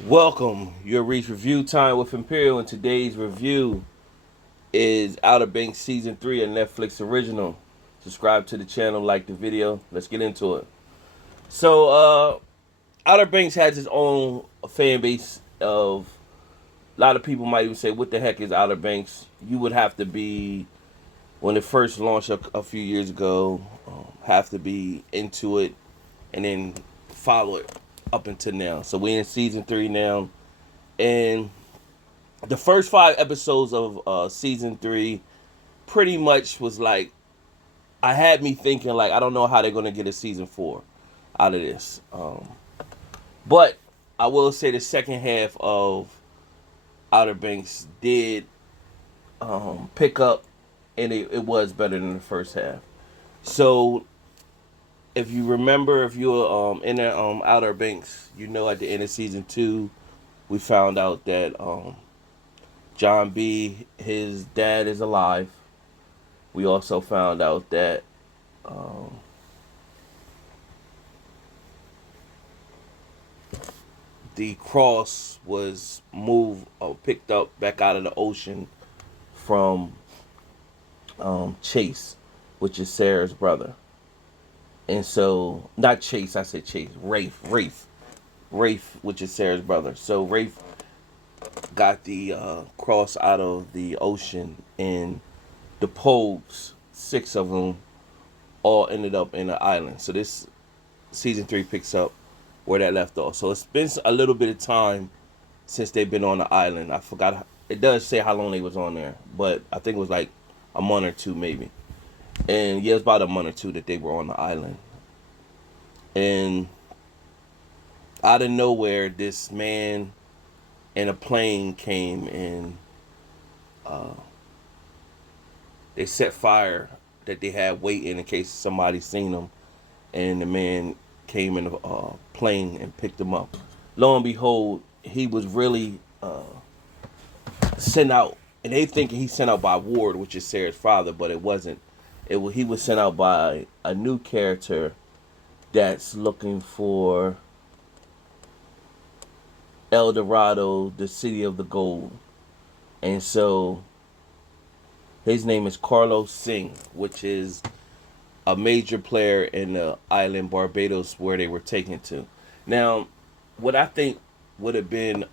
Welcome. Your Reach Review Time with Imperial, and today's review is Outer Banks Season 3, a Netflix original. Subscribe to the channel, like the video. Let's get into it. So, Outer Banks has its own fan base of a lot of people might even say, what the heck is Outer Banks? You would have to be, when it first launched a few years ago, have to be into it and then follow it up until now. So we're in Season 3 now. And the first 5 episodes of season 3 pretty much was like, I had me thinking like, I don't know how they're gonna get a season 4 out of this. But I will say the second half of Outer Banks did pick up, and it was better than the first half. So if you remember, if you were in the Outer Banks, you know at the end of season 2, we found out that Jon B, his dad, is alive. We also found out that um, the cross was moved or picked up back out of the ocean from Chase, which is Sarah's brother. And so, not Chase, I said Chase, Rafe, which is Sarah's brother. So Rafe got the cross out of the ocean, and the Pogues, 6 of them, all ended up in the island. So this season 3 picks up where that left off. So it's been a little bit of time since they've been on the island. I forgot. It does say how long they was on there, but I think it was like a month or two maybe. And yeah, it's about a month or two that they were on the island. And out of nowhere, this man in a plane came and uh, they set fire that they had waiting in case somebody seen them. And the man came in a plane and picked him up. Lo and behold, he was really sent out, and they thinking he sent out by Ward, which is Sarah's father, but it wasn't. He was sent out by a new character that's looking for El Dorado, the city of the gold, and so his name is Carlos Singh, which is a major player in the island Barbados where they were taken to. Now, what I think would have been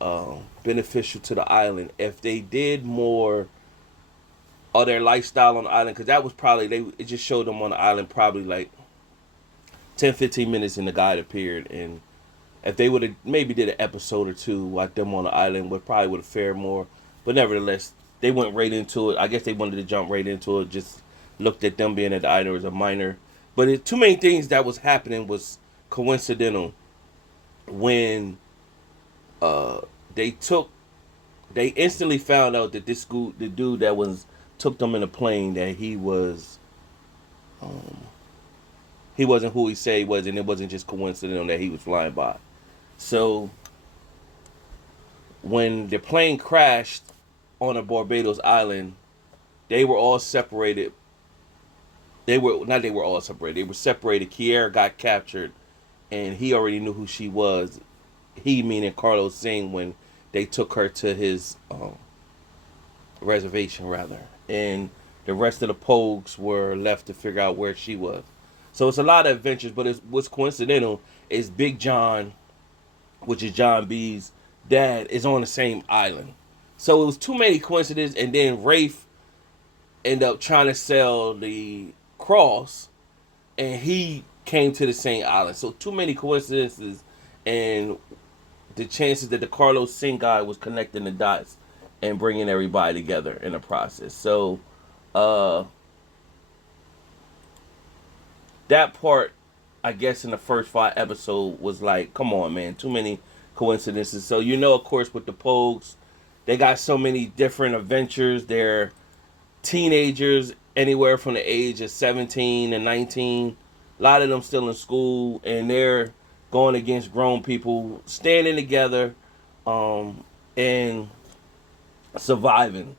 beneficial to the island if they did more of their lifestyle on the island, because that was probably it just showed them on the island probably like 10-15 minutes, and the guide appeared. And if they would have maybe did an episode or two like them on the island, would probably would have fared more. But nevertheless, they went right into it. I guess they wanted to jump right into it. Just looked at them being at the island as a minor. But too many things that was happening was coincidental. When uh, they took, they instantly found out that the dude that was took them in a plane, that um, he wasn't who he said he was, and it wasn't just coincidental that he was flying by. So when the plane crashed on a Barbados island, they were all separated. They were all separated. They were separated. Kiera got captured, and he already knew who she was. He meaning Carlos Singh, when they took her to his reservation rather, and the rest of the Pogues were left to figure out where she was. So it's a lot of adventures, but what's coincidental is Big John, which is Jon B's dad, is on the same island. So it was too many coincidences, and then Rafe ended up trying to sell the cross, and he came to the same island. So too many coincidences, and the chances that the Carlos Singh guy was connecting the dots and bringing everybody together in the process. So uh, that part, I guess, in the first 5 episodes was like, come on, man, too many coincidences. So of course, with the Pogues, they got so many different adventures. They're teenagers, anywhere from the age of 17 and 19. A lot of them still in school, and they're going against grown people, standing together, and surviving.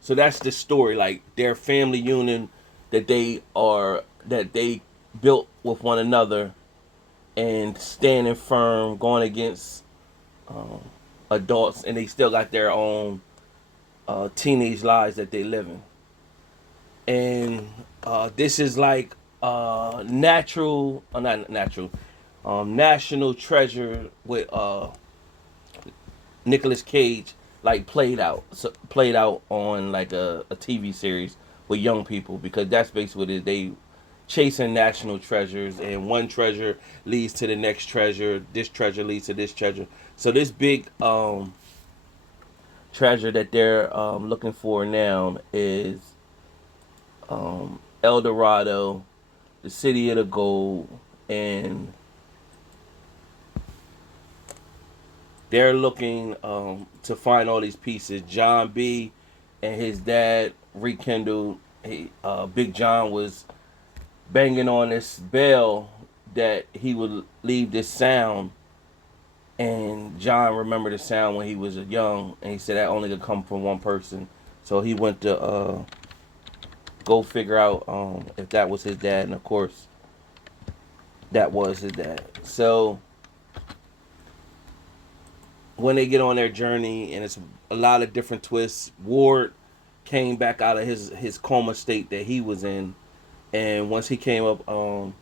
So that's the story, like their family union that they built with one another, and standing firm, going against adults, and they still got their own teenage lives that they live in. And this is like natural, not natural, national treasure with Nicolas Cage, like played out on like a TV series with young people, because that's basically what it is. They chasing national treasures, and one treasure leads to the next treasure. This treasure leads to this treasure. So this big treasure that they're looking for now is El Dorado, the city of the gold, and they're looking to find all these pieces. Jon B and his dad rekindled. Big John was banging on this bell that he would leave this sound, and John remembered the sound when he was young, and he said that only could come from one person. So he went to go figure out if that was his dad, and of course, that was his dad. So when they get on their journey, and it's a lot of different twists, Ward came back out of his coma state that he was in, and once he came up out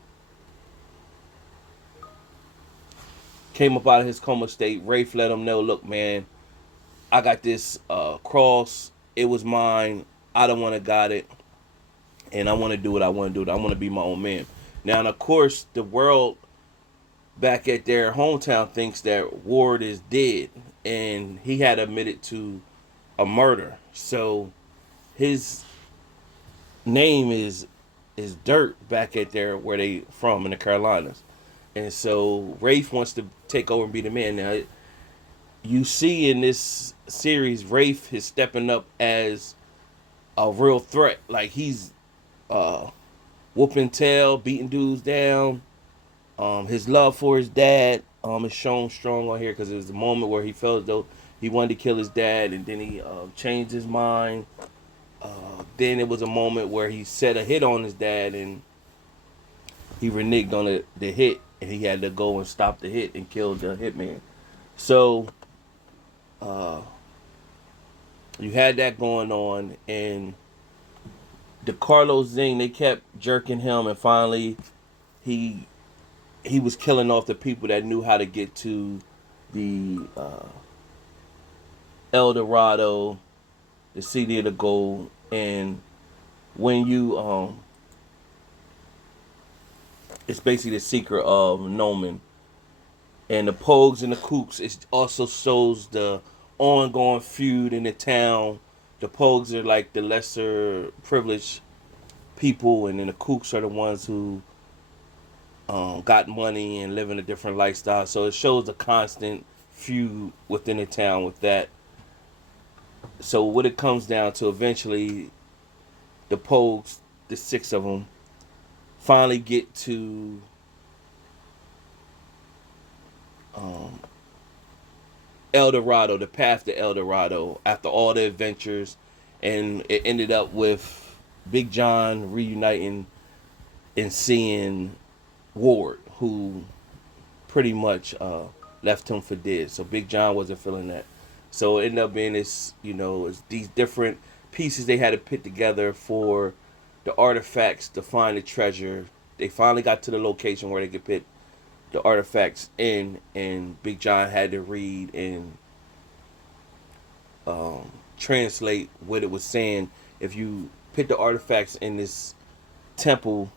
of his coma state, Rafe let him know, look, man, I got this cross. It was mine. I don't want to got it, and I want to do what I want to do. I want to be my own man. Now, and of course, the world back at their hometown thinks that Ward is dead, and he had admitted to a murder. So his name is dirt back at there where they from in the Carolinas. And so Rafe wants to take over and be the man. Now, you see in this series, Rafe is stepping up as a real threat. Like, he's whooping tail, beating dudes down. His love for his dad is shown strong on here, because it was a moment where he felt as though he wanted to kill his dad, and then he changed his mind. Then it was a moment where he set a hit on his dad, and he reneged on the hit, and he had to go and stop the hit and kill the hitman. So you had that going on, and the Carlos Zing, they kept jerking him, and finally he was killing off the people that knew how to get to the El Dorado, the city of the gold. And when you it's basically the secret of Noman. And the Pogues and the Kooks, it also shows the ongoing feud in the town. The Pogues are like the lesser privileged people, and then the Kooks are the ones who got money and living a different lifestyle. So it shows the constant feud within the town with that. So what it comes down to, eventually, the Pogues, the six of them, finally get to El Dorado, the path to El Dorado, after all the adventures, and it ended up with Big John reuniting and seeing Ward, who pretty much left him for dead. So Big John wasn't feeling that. So it ended up being this, it's these different pieces they had to put together for the artifacts to find the treasure. They finally got to the location where they could put the artifacts in, and Big John had to read and translate what it was saying. If you put the artifacts in this temple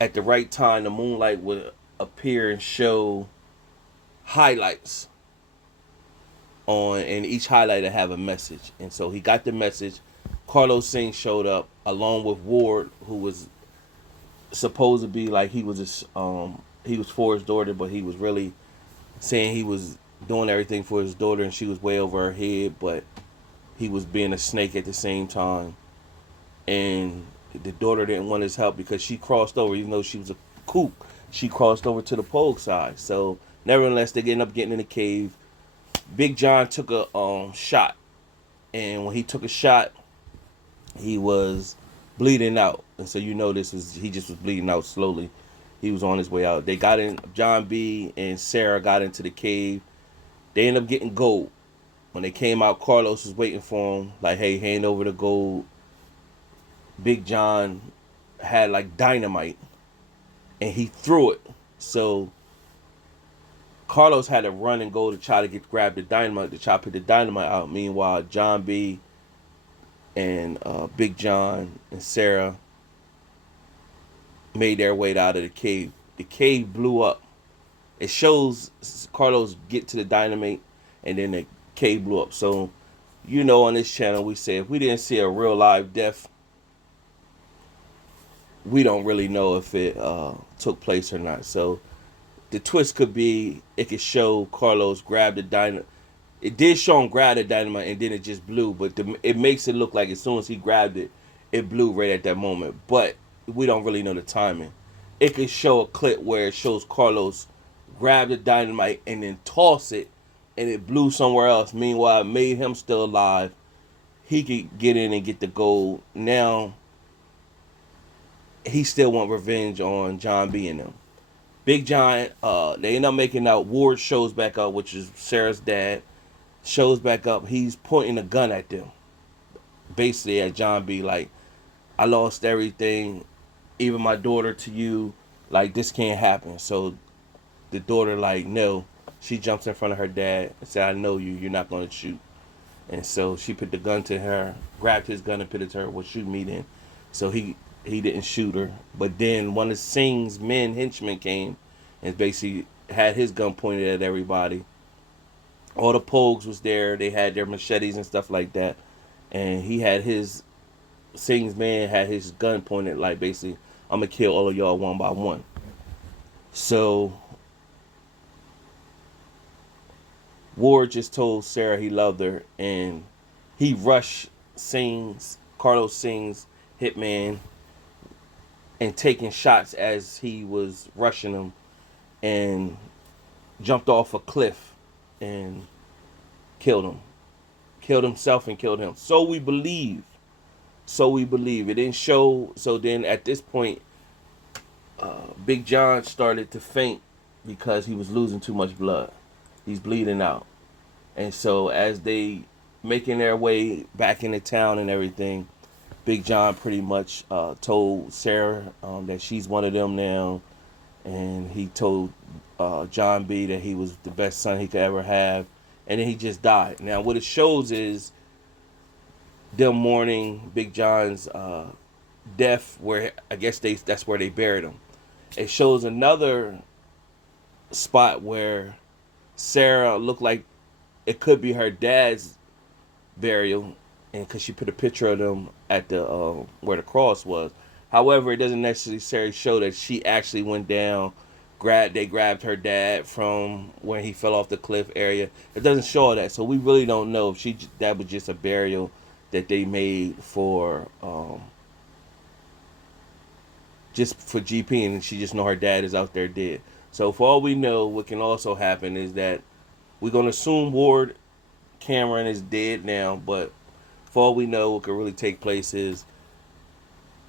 at the right time, the moonlight would appear and show highlights on, and each highlight would have a message. And so he got the message. Carlos Singh showed up along with Ward, who was supposed to be like he was for his daughter, but he was really saying he was doing everything for his daughter, and she was way over her head, but he was being a snake at the same time. And the daughter didn't want his help because she crossed over, even though she was a kook, she crossed over to the Pogue side. So nevertheless, they end up getting in the cave. Big John took a shot, and when he took a shot, he was bleeding out. And so he just was bleeding out slowly. He was on his way out. They got in, Jon B and Sarah got into the cave. They end up getting gold. When they came out, Carlos was waiting for him, like, hey, hand over the gold. Big John had like dynamite, and he threw it. So Carlos had to run and go to try to grab the dynamite, to try to put the dynamite out. Meanwhile, Jon B and Big John and Sarah made their way out of the cave. The cave blew up. It shows Carlos get to the dynamite, and then the cave blew up. So, on this channel, we say if we didn't see a real live death, we don't really know if it took place or not. So the twist could be it could show Carlos grab the dynamite. It did show him grab the dynamite, and then it just blew. But it makes it look like as soon as he grabbed it, it blew right at that moment. But we don't really know the timing. It could show a clip where it shows Carlos grab the dynamite and then toss it, and it blew somewhere else. Meanwhile, it made him still alive. He could get in and get the gold. Now, he still want revenge on Jon B and them. Big John, they end up making out. Ward shows back up, which is Sarah's dad. Shows back up. He's pointing a gun at them. Basically at Jon B, like, I lost everything, even my daughter to you. Like, this can't happen. So the daughter, like, no. She jumps in front of her dad and said, I know you. You're not going to shoot. And so she put the gun to her, grabbed his gun and put it to her. Well, shoot me then. So he didn't shoot her. But then one of Singh's men, henchmen, came and basically had his gun pointed at everybody. All the Pogues was there. They had their machetes and stuff like that. And he had Singh's man had his gun pointed like, basically, I'm going to kill all of y'all one by one. So Ward just told Sarah he loved her, and he rushed Carlos Singh's hitman, and taking shots as he was rushing him, and jumped off a cliff and killed him. Killed himself and killed him. So we believe. It didn't show. So then at this point, Big John started to faint because he was losing too much blood. He's bleeding out. And so as they making their way back into town and everything, Big John pretty much told Sarah that she's one of them now. And he told Jon B that he was the best son he could ever have. And then he just died. Now what it shows is them mourning Big John's death, where I guess that's where they buried him. It shows another spot where Sarah looked like it could be her dad's burial, and because she put a picture of them at the where the cross was. However, it doesn't necessarily show that she actually went down. They grabbed her dad from where he fell off the cliff area. It doesn't show that, so we really don't know if that was just a burial that they made for just for GP, and she just know her dad is out there dead. So for all we know, what can also happen is that we're gonna assume Ward Cameron is dead now, but for all we know, what could really take place is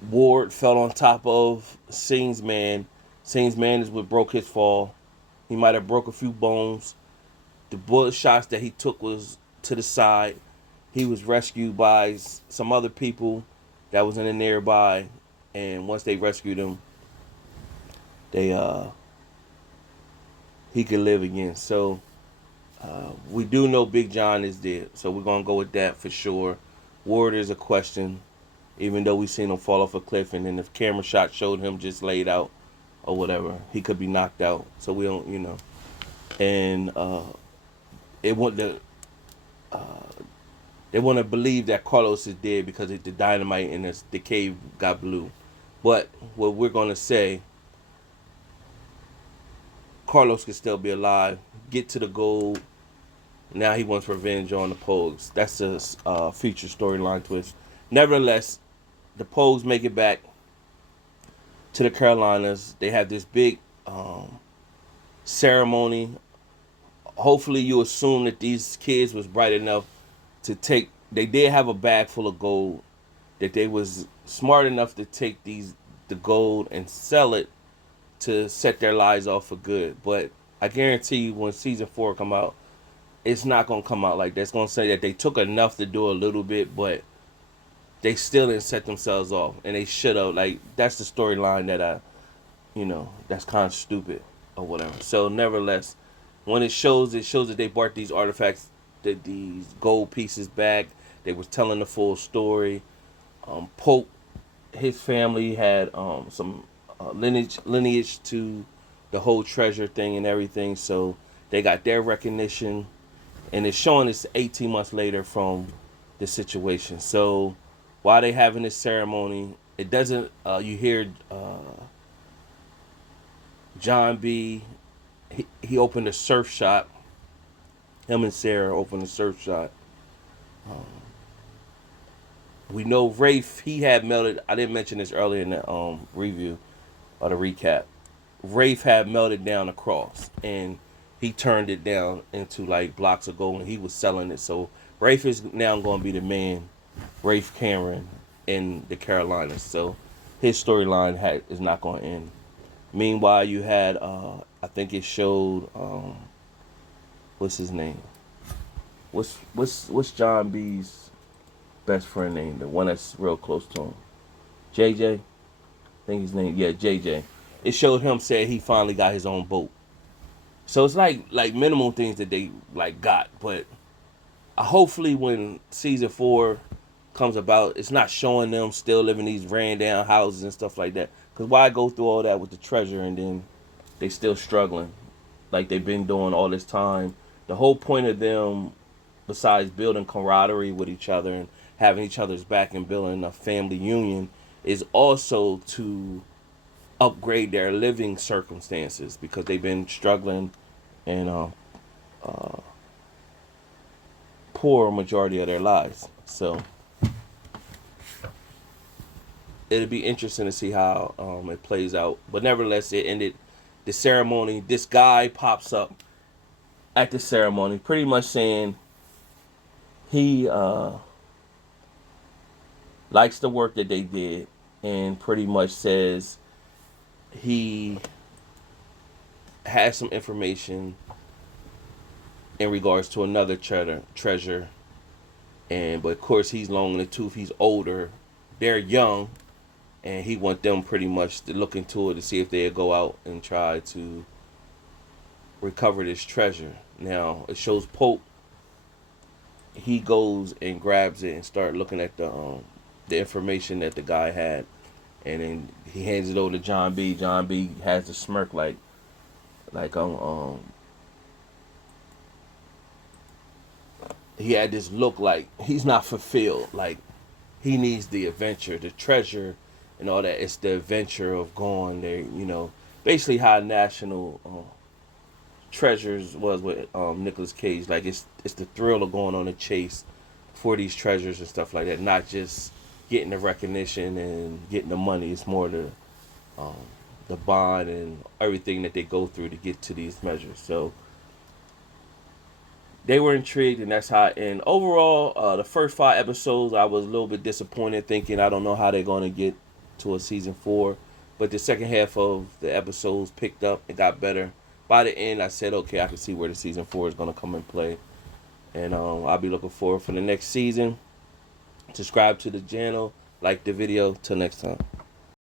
Ward fell on top of Singh's man. Singh's man is what broke his fall. He might have broke a few bones. The bullet shots that he took was to the side. He was rescued by some other people that was in the nearby, and once they rescued him, he could live again. So we do know Big John is dead, so we're gonna go with that for sure. Ward is a question, even though we seen him fall off a cliff, and then the camera shot showed him just laid out or whatever. He could be knocked out, so we don't, And it want they want to believe that Carlos is dead because the dynamite in the cave got blew. But what we're gonna say, Carlos could still be alive, get to the gold. Now he wants revenge on the Pogues. That's a future storyline twist. Nevertheless, the Pogues make it back to the Carolinas. They have this big ceremony. Hopefully you assume that these kids was bright enough to take, they did have a bag full of gold, that they was smart enough to take the gold and sell it to set their lives off for good. But I guarantee you when season 4 come out, it's not gonna come out like that. It's gonna say that they took enough to do a little bit, but they still didn't set themselves off, and they should have. Like, that's the storyline that that's kind of stupid or whatever. So nevertheless, when it shows that they brought these artifacts, these gold pieces back. They was telling the full story. Pope, his family had some lineage to the whole treasure thing and everything, so they got their recognition, and it's showing us 18 months later from the situation. So while they having this ceremony, it doesn't. You hear Jon B. He opened a surf shop. Him and Sarah opened a surf shop. We know Rafe, he had melted. I didn't mention this earlier in the review or the recap. Rafe had melted down a cross, and he turned it down into like blocks of gold, and he was selling it. So Rafe is now going to be the man, Rafe Cameron, in the Carolinas. So his storyline is not going to end. Meanwhile, you had I think it showed what's his name? What's Jon B's best friend name? The one that's real close to him. JJ? I think his name, yeah, JJ. It showed him said he finally got his own boat. So it's like minimal things that they like got, but hopefully when season 4 comes about, it's not showing them still living these ran down houses and stuff like that. Cause why go through all that with the treasure and then they still struggling like they've been doing all this time? The whole point of them, besides building camaraderie with each other and having each other's back and building a family union, is also to upgrade their living circumstances because they've been struggling and poor majority of their lives. So it'll be interesting to see how it plays out. But nevertheless, it ended the ceremony. This guy pops up at the ceremony, pretty much saying he likes the work that they did, and pretty much says he has some information in regards to another treasure, and but of course he's long in the tooth. He's older, they're young, and he want them pretty much to look into it to see if they'll go out and try to recover this treasure. Now it shows Pope. He goes and grabs it and start looking at the information that the guy had, and then he hands it over to Jon B. Jon B. has a smirk like he had this look like he's not fulfilled. Like he needs the adventure, the treasure, and all that. It's the adventure of going there. Basically how National Treasures was with Nicolas Cage. Like it's the thrill of going on a chase for these treasures and stuff like that. Not just getting the recognition and getting the money. It's more the bond and everything that they go through to get to these measures. So they were intrigued, and that's how it ended. Overall, the first 5 episodes, I was a little bit disappointed, thinking I don't know how they're going to get to a season 4. But the second half of the episodes picked up and got better. By the end, I said, okay, I can see where the season 4 is going to come and play. And I'll be looking forward for the next season. Subscribe to the channel, like the video. Till next time.